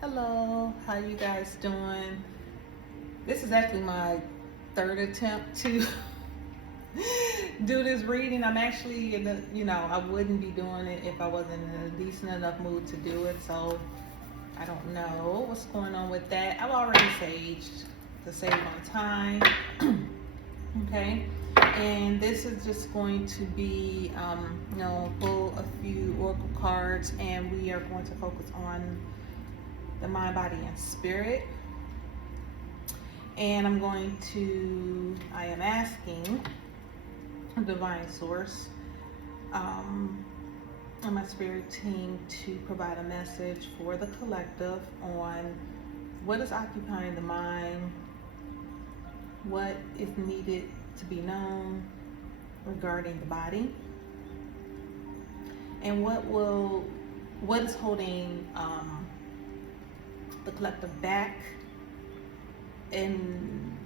Hello, how you guys doing? This is actually my third attempt to do this reading. I'm actually in the, I wouldn't be doing it if I wasn't in a decent enough mood to do it. So I don't know what's going on with that. I've already saged to save on time. Okay. And this is just going to be, pull a few oracle cards, and we are going to focus on the mind, body, and spirit. And I am asking Divine Source and my spirit team to provide a message for the collective on what is occupying the mind, what is needed to be known regarding the body, and what is holding the collective back, and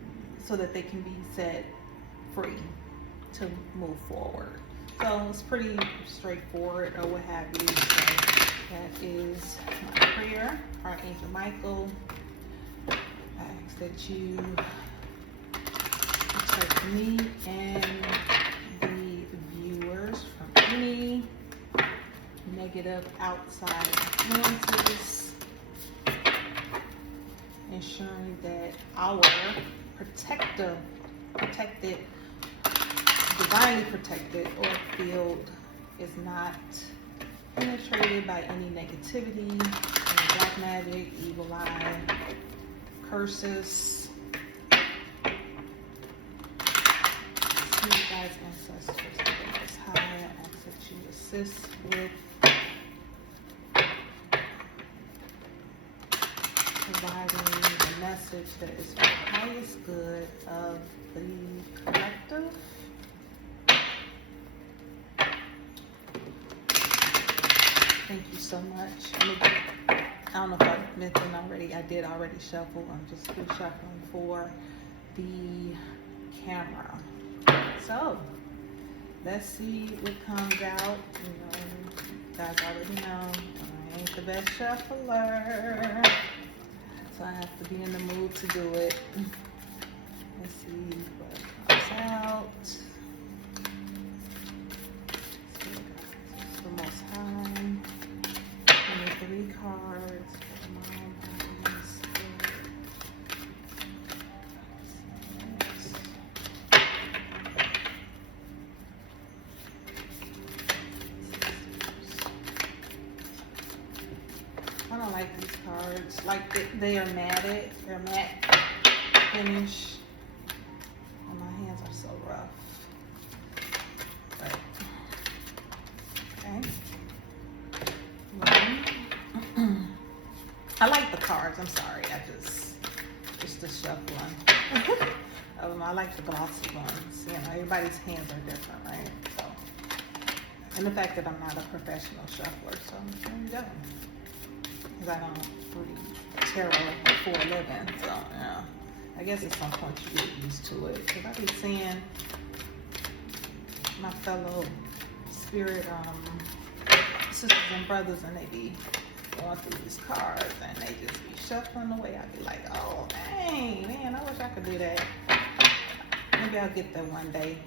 so that they can be set free to move forward. So it's pretty straightforward, or what have you. So that is my prayer. Archangel Michael, I ask that you protect me and the viewers from any negative outside influences, ensuring that our protected, divinely protected or field is not penetrated by any negativity, any black magic, evil eye, curses. See you guys, ancestors, the Most High, I ask that you assist with providing the message that is for the highest good of the collective. Thank you so much. I don't know if I mentioned already, I did already shuffle. I'm just still shuffling for the camera. So let's see what comes out. You guys already know I ain't the best shuffler, so I have to be in the mood to do it. Let's see what comes out. It's the Most High. 23 cards for the mind, body, and spirit. I don't like these cards. Like they are matted. They're matte finish. And my hands are so rough. But okay. I like the cards. I'm sorry. Just the shuffling. I like the glossy ones. Everybody's hands are different, right? So, and the fact that I'm not a professional shuffler, so there you go. Because I don't read tarot for a living, so I guess at some point you get used to it. Because I be seeing my fellow spirit sisters and brothers, and they be going through these cards, and they just be shuffling away. I be like, oh dang, man, I wish I could do that. Maybe I'll get there one day.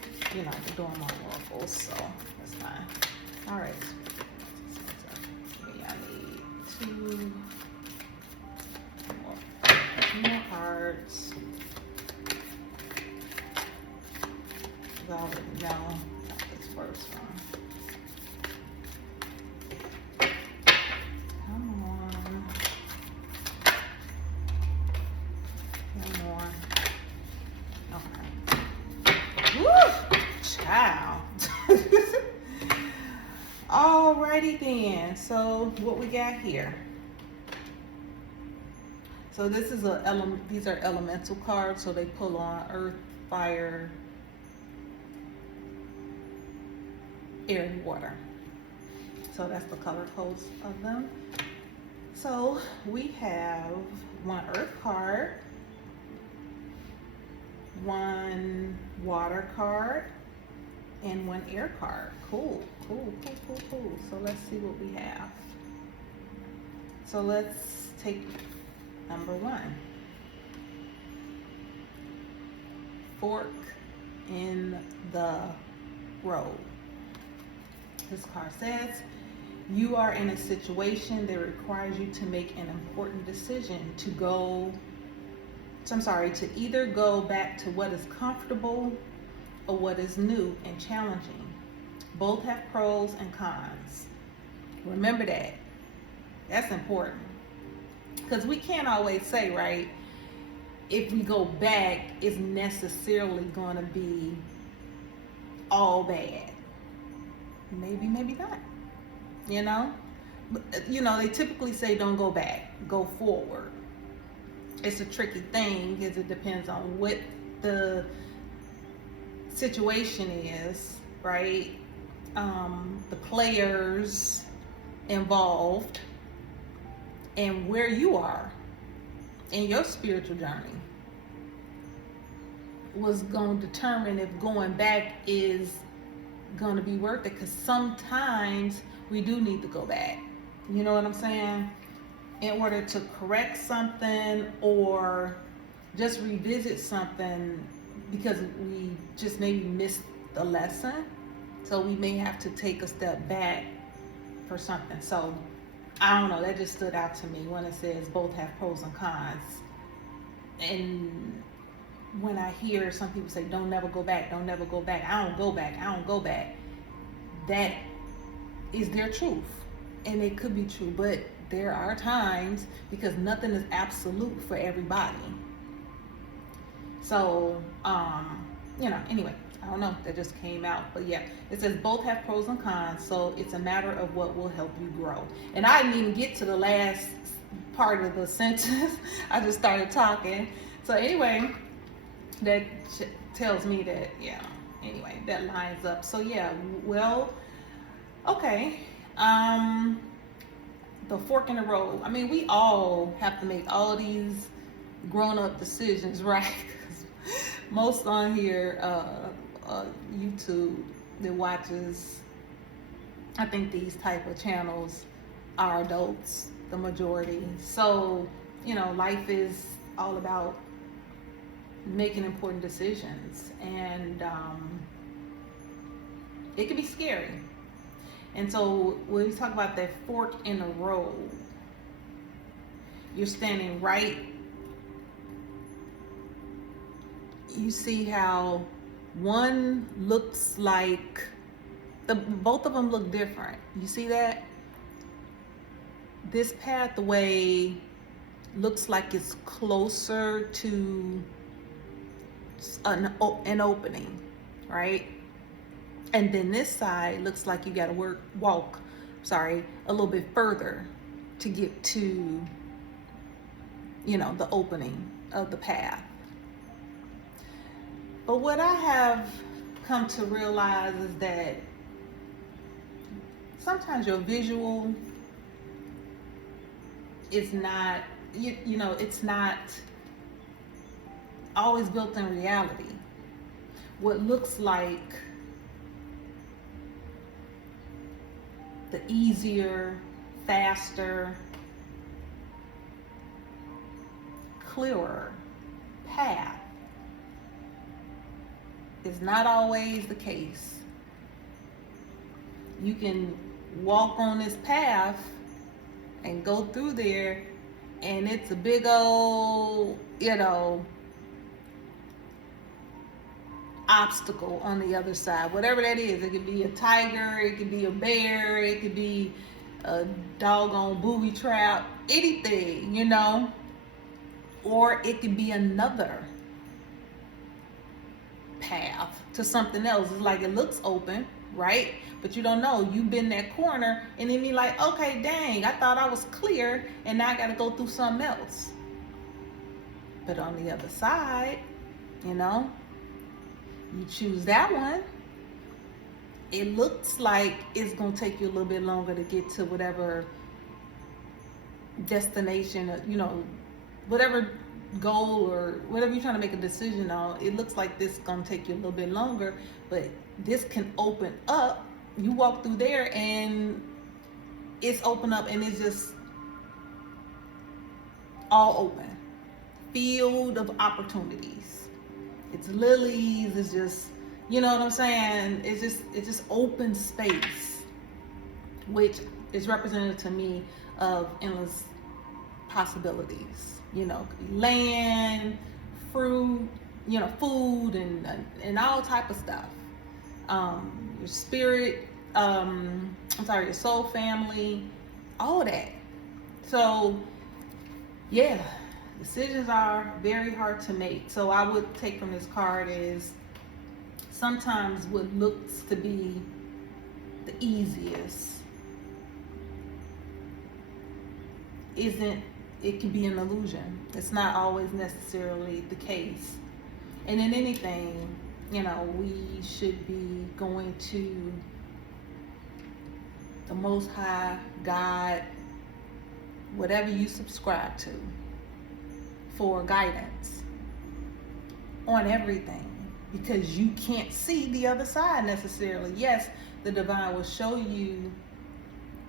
Doing my oracles, so that's fine. All right. I need two more cards. I already know this first one. Come on. One more. Okay. Woo! Child. Alrighty then. So what we got here? So this is these are elemental cards, so they pull on earth, fire, air, and water. So that's the color codes of them. So we have one earth card, one water card, and one air card. Cool. So let's see what we have. So let's take number 1. Fork in the road. This card says, you are in a situation that requires you to make an important decision to either go back to what is comfortable or what is new and challenging. Both have pros and cons. Remember that. That's important. Because we can't always say, right, if we go back, it's necessarily going to be all bad. Maybe, maybe not. You know? They typically say don't go back, go forward. It's a tricky thing because it depends on what the situation is, right? The players involved and where you are in your spiritual journey was going to determine if going back is going to be worth it, because sometimes we do need to go back. You know what I'm saying? In order to correct something or just revisit something because we just maybe missed the lesson. So we may have to take a step back for something. So I don't know, that just stood out to me when it says both have pros and cons. And when I hear some people say, don't never go back, don't never go back, I don't go back, I don't go back, that is their truth. And it could be true, but there are times, because nothing is absolute for everybody. So, anyway, I don't know, that just came out. But yeah, it says both have pros and cons, so it's a matter of what will help you grow. And I didn't even get to the last part of the sentence. I just started talking. So anyway, that tells me that, anyway, that lines up. So yeah, well, okay. The fork in the road. I mean, we all have to make all these grown-up decisions, right? 'Cause most on here, YouTube that watches, I think these type of channels are adults, the majority. So, life is all about making important decisions, and it can be scary. And so when we talk about that fork in the road, you're standing right. You see how one looks like, both of them look different. You see that? This pathway looks like it's closer to an opening, right? And then this side looks like you got to walk a little bit further to get to, the opening of the path. But what I have come to realize is that sometimes your visual is not, it's not always built in reality. What looks like the easier, faster, clearer path is not always the case. You can walk on this path and go through there, and it's a big old, obstacle on the other side, whatever that is. It could be a tiger, it could be a bear, it could be a doggone booby trap, anything, or it could be another path to something else. It's like it looks open, right? But you don't know. You've been that corner, and then you're like, okay, dang, I thought I was clear, and now I got to go through something else. But on the other side, you choose that one. It looks like it's going to take you a little bit longer to get to whatever destination, whatever goal or whatever you're trying to make a decision on. It looks like this is going to take you a little bit longer, but this can open up. You walk through there and it's open up, and it's just all open. Field of opportunities. It's lilies, it's just, you know what I'm saying? It's just open space, which is represented to me of endless possibilities. You know, land, fruit, you know, food, and all type of stuff. Your spirit, your soul family, all that. So, yeah, decisions are very hard to make. So I would take from this card is sometimes what looks to be the easiest isn't, it can be an illusion. It's not always necessarily the case. And in anything, you know, we should be going to the Most High, God, whatever you subscribe to, for guidance on everything, because you can't see the other side necessarily. Yes, the divine will show you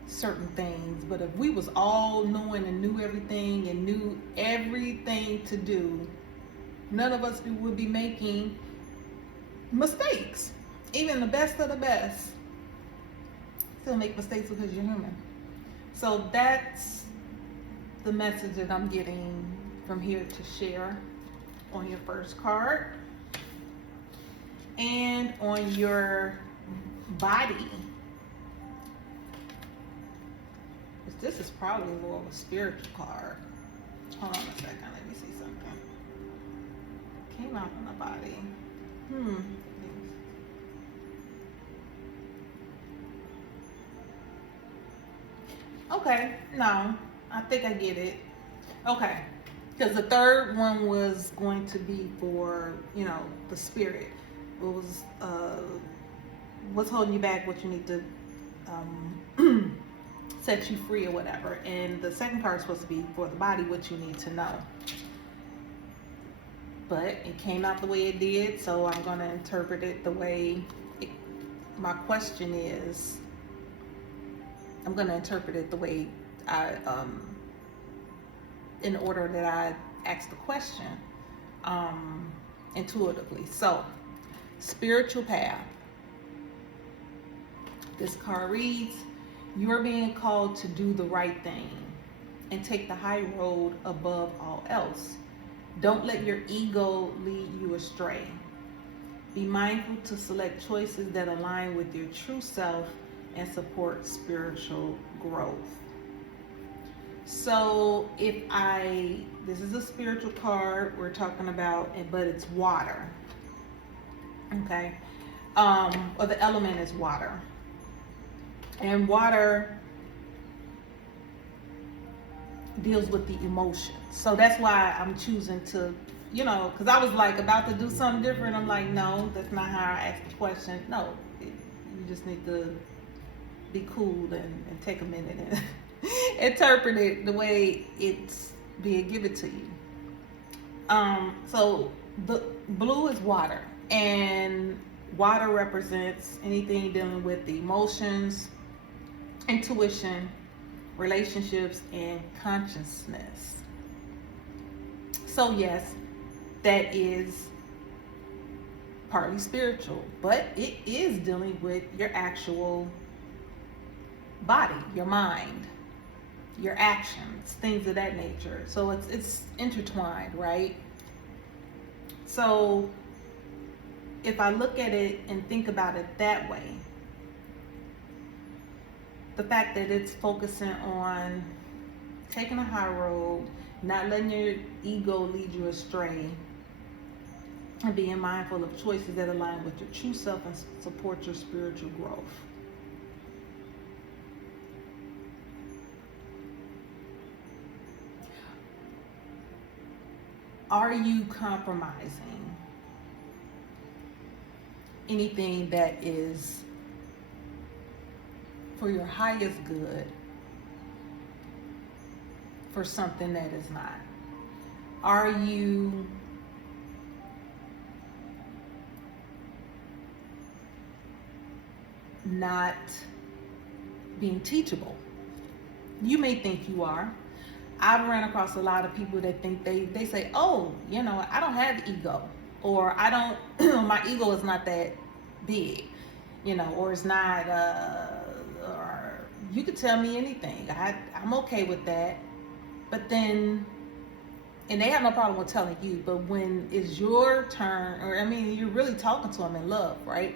certain things, but if we was all knowing and knew everything and knew everything to do, none of us would be making mistakes. Even the best of the best still make mistakes because you're human. So that's the message that I'm getting from here to share on your first card. And on your body, this is probably more of a spiritual card. Hold on a second, let me see something. Came out on the body. Okay, no, I think I get it. Okay, because the third one was going to be for, you know, the spirit. It was what's holding you back, what you need to set you free or whatever. And the second card is supposed to be for the body, what you need to know. But it came out the way it did, so I'm going to interpret it the way my question is. I'm going to interpret it the way I, in order that I asked the question, intuitively. So, spiritual path. This card reads, you are being called to do the right thing and take the high road above all else. Don't let your ego lead you astray. Be mindful to select choices that align with your true self and support spiritual growth. So this is a spiritual card we're talking about, but it's water. Okay. Or the element is water. And water deals with the emotions. So that's why I'm choosing to, you know, because I was like about to do something different. I'm like, no, that's not how I asked the question. No, you just need to be cool and take a minute and interpret it the way it's being given to you. So the blue is water, and water represents anything dealing with the emotions, intuition, relationships, and consciousness. So yes, that is partly spiritual, but it is dealing with your actual body, your mind, your actions, things of that nature. So it's intertwined, right? So if I look at it and think about it that way, the fact that it's focusing on taking a high road, not letting your ego lead you astray, and being mindful of choices that align with your true self and support your spiritual growth. Are you compromising anything that is for your highest good for something that is not? Are you not being teachable? You may think you are, I've ran across a lot of people that think they say, oh, you know, I don't have ego, or I don't, my ego is not that big, you know, or it's not, or you could tell me anything. I'm okay with that. But then, and they have no problem with telling you, but when it's your turn, or I mean, you're really talking to them in love, right?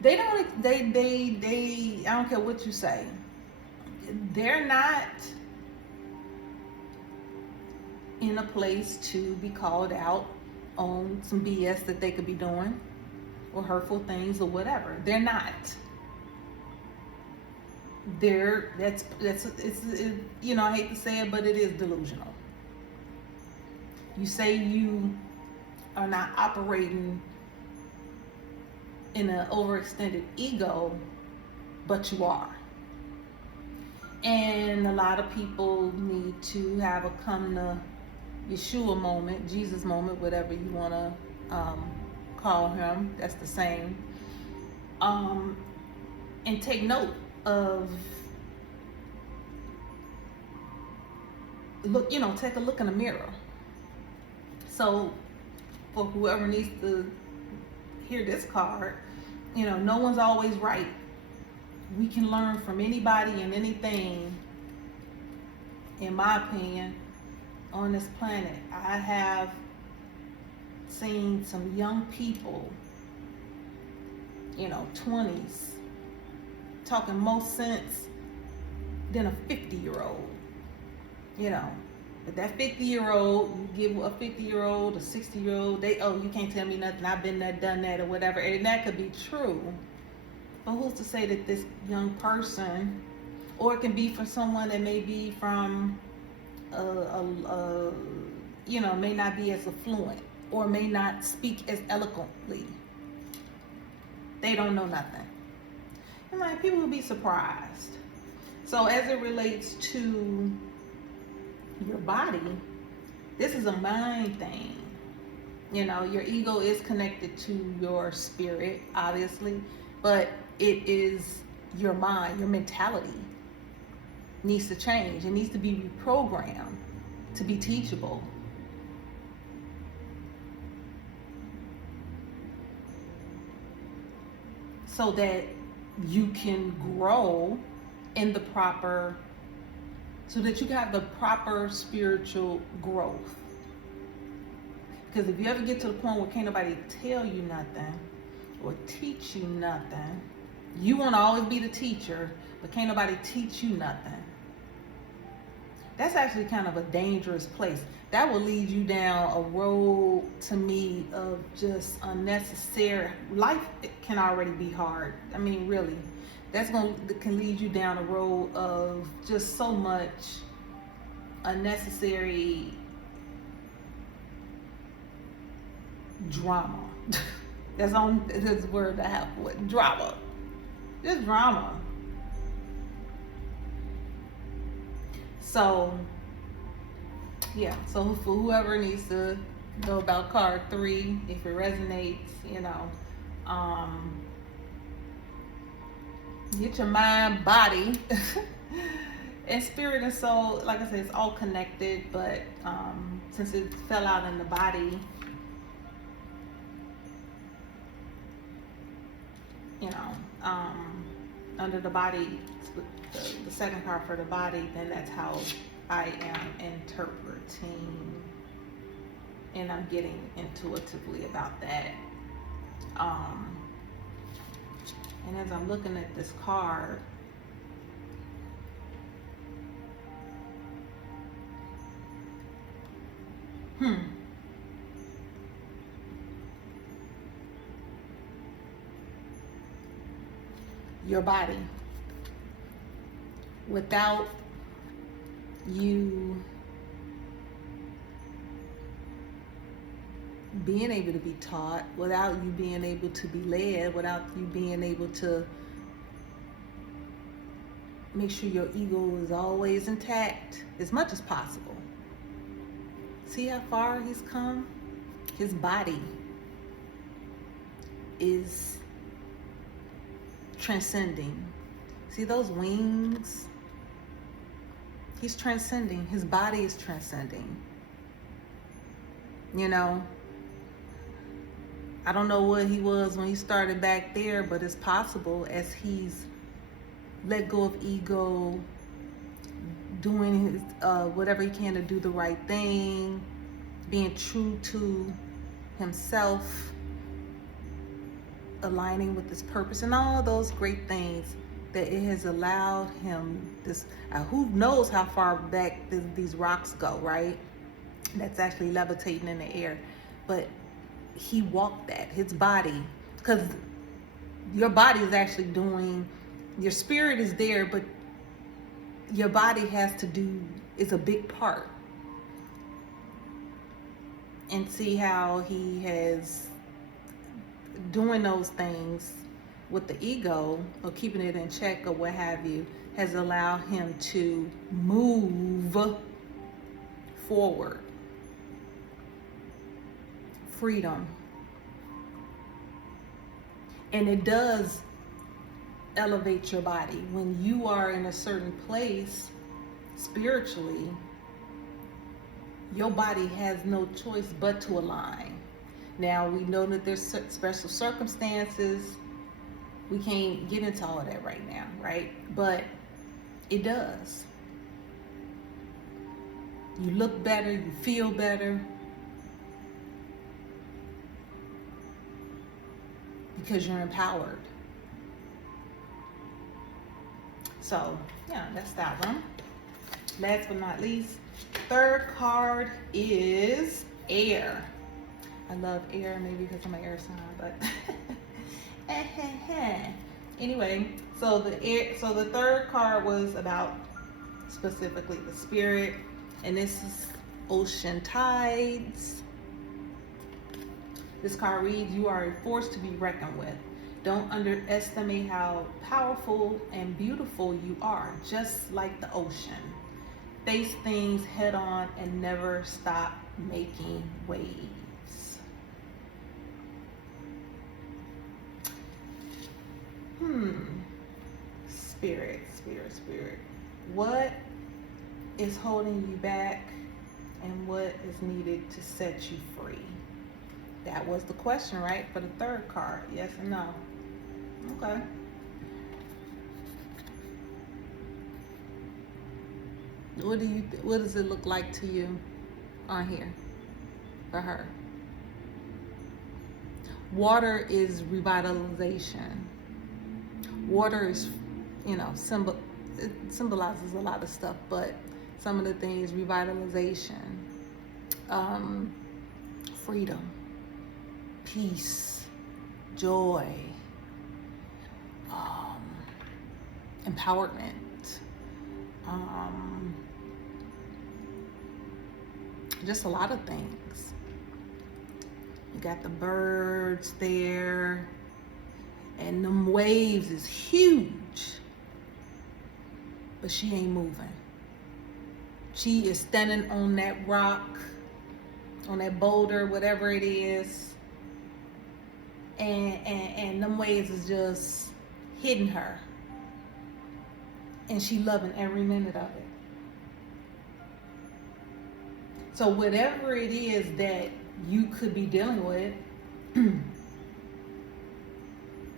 They don't, I don't care what you say. They're not in a place to be called out on some BS that they could be doing or hurtful things or whatever. They're not. It's you know, I hate to say it, but it is delusional. You say you are not operating in an overextended ego, but you are. And a lot of people need to have a come to Yeshua moment, Jesus moment, whatever you want to call him. That's the same. And take note of, look, you know, take a look in the mirror. So for whoever needs to hear this card, you know, no one's always right. We can learn from anybody and anything, in my opinion, on this planet. I have seen some young people, you know, 20s, talking more sense than a 50-year-old, you know. But that 50-year-old, you give a 50-year-old, a 60-year-old, you can't tell me nothing, I've been there, done that, or whatever. And that could be true. But who's to say that this young person, or it can be for someone that may be from, you know, may not be as affluent, or may not speak as eloquently. They don't know nothing. And like, people will be surprised. So as it relates to your body, this is a mind thing. You know, your ego is connected to your spirit, obviously, but it is your mind, your mentality needs to change. It needs to be reprogrammed to be teachable. So that you can grow in the proper, so that you can have the proper spiritual growth. Because if you ever get to the point where can't nobody tell you nothing or teach you nothing, you want to always be the teacher, but can't nobody teach you nothing. That's actually kind of a dangerous place. That will lead you down a road, to me, of just unnecessary. Life can already be hard. I mean, really. Can lead you down a road of just so much unnecessary drama. That's the word I have for it. Drama. Just drama. So, yeah. So for whoever needs to know about card 3, if it resonates, you know, get your mind, body, and spirit and soul. Like I said, it's all connected, but since it fell out in the body, you know, under the body, the second card for the body, then that's how I am interpreting, and I'm getting intuitively about that. And as I'm looking at this card, your body, without you being able to be taught, without you being able to be led, without you being able to make sure your ego is always intact as much as possible. See how far he's come? His body is transcending. See those wings? He's transcending. His body is transcending. You know, I don't know what he was when he started back there, but it's possible as he's let go of ego, doing his whatever he can to do the right thing, being true to himself, aligning with his purpose, and all those great things that it has allowed him this. Who knows how far back these rocks go, right? That's actually levitating in the air, but he walked that, his body, because your body is actually doing, your spirit is there, but your body has to do, is a big part. And see how he has doing those things with the ego or keeping it in check or what have you has allowed him to move forward. Freedom. And it does elevate your body. When you are in a certain place spiritually, your body has no choice but to align. Now, we know that there's special circumstances. We can't get into all of that right now, right? But it does. You look better, you feel better, because you're empowered. So, yeah, that's that one. Last but not least, third card is air. I love air, maybe because I'm an air sign, but anyway, so the third card was about specifically the spirit, and this is ocean tides. This card reads, you are a force to be reckoned with. Don't underestimate how powerful and beautiful you are, just like the ocean. Face things head on and never stop making waves. Spirit. What is holding you back and what is needed to set you free? That was the question, right? For the third card, yes and no. Okay. What does it look like to you on here for her? Water is revitalization. Water is, it symbolizes a lot of stuff, but some of the things, revitalization, freedom, peace, joy, empowerment, just a lot of things. You got the birds there, and them waves is huge, but she ain't moving. She is standing on that rock, on that boulder, whatever it is, and them waves is just hitting her, and she loving every minute of it. So whatever it is that you could be dealing with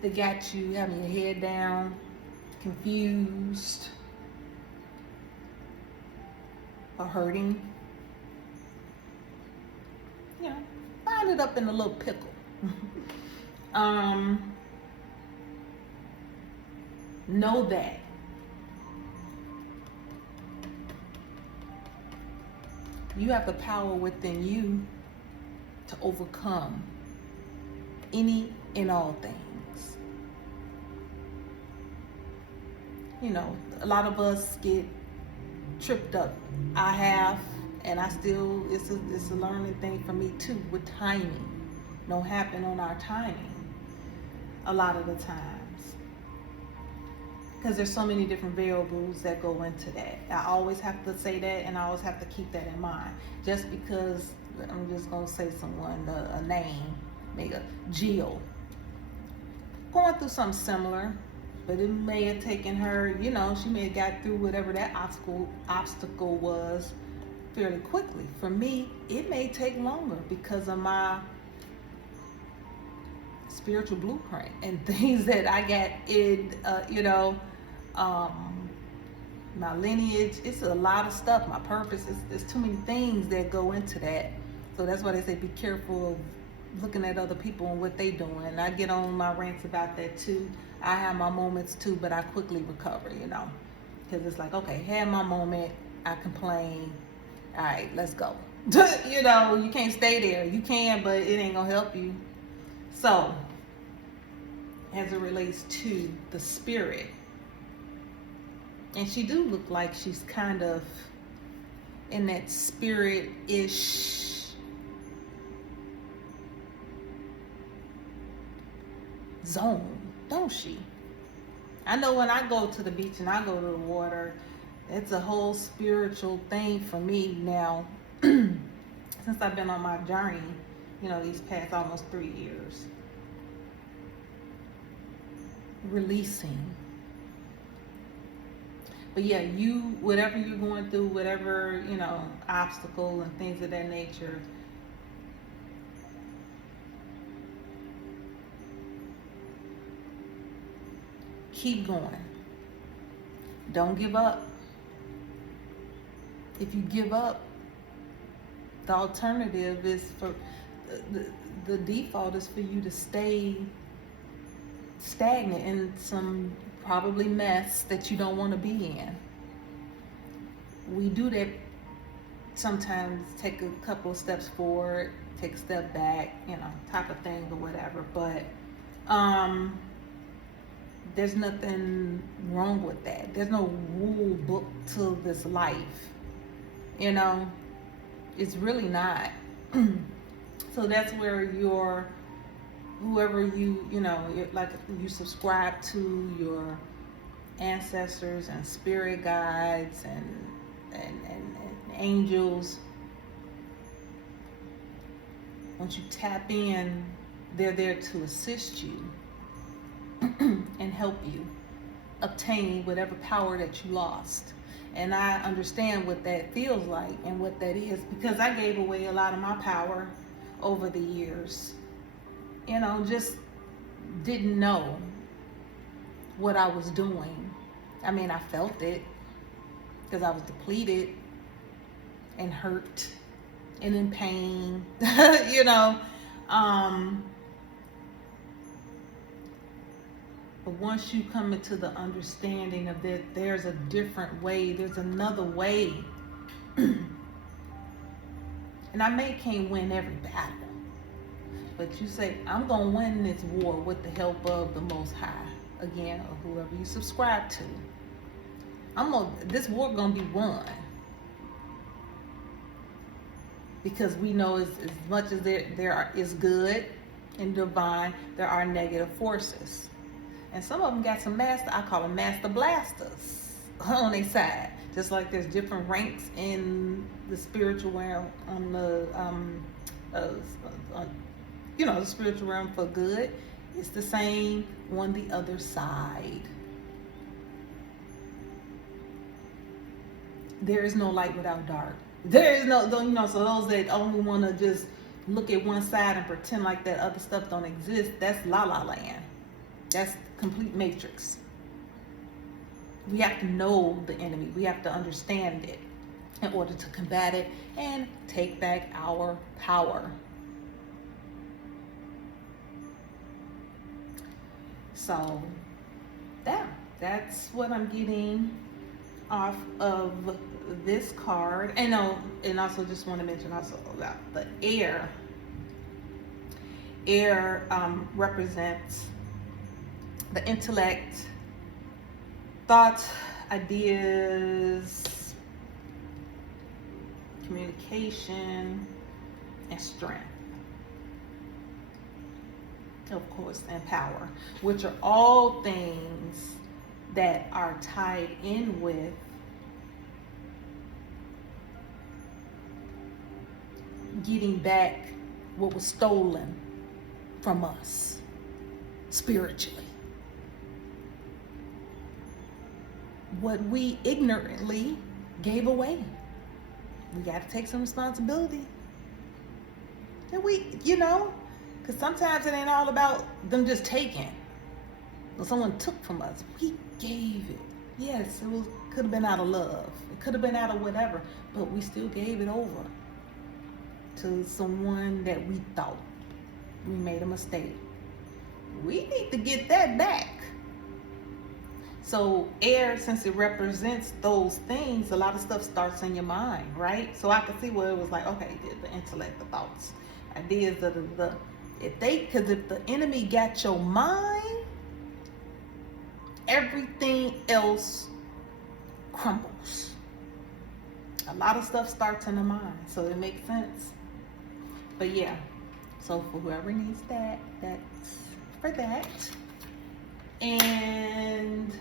that got you having your head down, confused, or hurting, bind it up in a little pickle. Know that you have the power within you to overcome any and all things. A lot of us get tripped up. I have, and I still, it's a learning thing for me too, with timing. Don't happen on our timing a lot of the times, because there's so many different variables that go into that. I always have to say that, and I always have to keep that in mind. Just because I'm just gonna say someone, a name, maybe Jill, going through something similar, but it may have taken her, she may have got through whatever that obstacle was fairly quickly. For me, it may take longer because of my spiritual blueprint and things that I got in, my lineage. It's a lot of stuff. My purpose. There's too many things that go into that. So that's why they say be careful of looking at other people and what they doing. And I get on my rants about that too. I have my moments too, but I quickly recover, because it's like, okay, had my moment, I complain, all right, let's go. You can't stay there. You can, but it ain't gonna help you. So, as it relates to the spirit, and she do look like she's kind of in that spirit-ish zone, don't she? I know when I go to the beach and I go to the water, it's a whole spiritual thing for me now. Since I've been on my journey, these past almost 3 years. Releasing. But yeah, whatever you're going through, whatever, obstacle and things of that nature, keep going. Don't give up. If you give up, the alternative is for the default is for you to stay stagnant in some probably mess that you don't want to be in. We do that sometimes, take a couple of steps forward, take a step back, type of thing or whatever. But there's nothing wrong with that. There's no rule book to this life. It's really not. So that's where whoever like you subscribe to, your ancestors and spirit guides and angels, once you tap in, they're there to assist you and help you obtain whatever power that you lost. And I understand what that feels like and what that is, because I gave away a lot of my power over the years. Just didn't know what I was doing. I mean, I felt it because I was depleted and hurt and in pain, But once you come into the understanding of that there's a different way, there's another way. And I can't win every battle. But you say, I'm going to win this war with the help of the Most High, again, or whoever you subscribe to. This war going to be won. Because we know as much as there is good and divine, there are negative forces. And some of them got some I call them master blasters on their side. Just like there's different ranks in the spiritual realm, on the the spiritual realm for good. It's the same on the other side. There is no light without dark. There is no, so those that only want to just look at one side and pretend like that other stuff don't exist, that's la la land. That's complete matrix. We have to know the enemy. We have to understand it in order to combat it and take back our power. So that's what I'm getting off of this card. And also just want to mention also about the air. Air represents the intellect, thoughts, ideas, communication, and strength. Of course, and power, which are all things that are tied in with getting back what was stolen from us spiritually. what we ignorantly gave away. We got to take some responsibility. And because sometimes it ain't all about them just taking. When someone took from us, we gave it. Yes, could have been out of love. It could have been out of whatever, but we still gave it over to someone that we thought we made a mistake. We need to get that back. So air, since it represents those things, a lot of stuff starts in your mind, right? So I could see where it was like, okay, the intellect, the thoughts, ideas, because if the enemy got your mind, everything else crumbles. A lot of stuff starts in the mind, so it makes sense. But yeah, so for whoever needs that, that's for that. And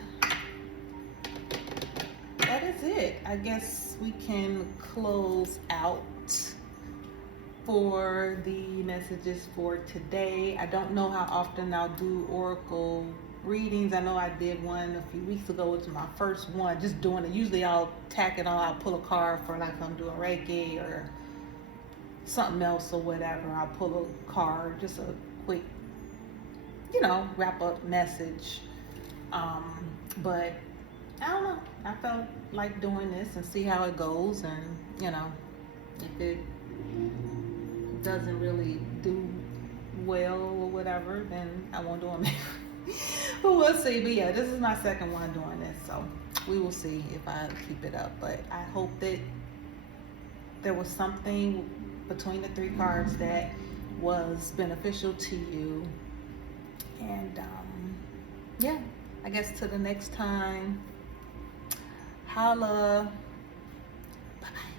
that is it. I guess we can close out for the messages for today. I don't know how often I'll do oracle readings. I know I did one a few weeks ago, which is my first one, just doing it. Usually I'll tack it on, I'll pull a card for like I'm doing Reiki or something else or whatever. I'll pull a card, just a quick, wrap up message. But I don't know. I felt like doing this and see how it goes, and if it doesn't really do well or whatever, then I won't do them. But we'll see. But yeah, this is my second one doing this, so we will see if I keep it up. But I hope that there was something between the 3 cards that was beneficial to you. And yeah, I guess to the next time, holla. Bye-bye.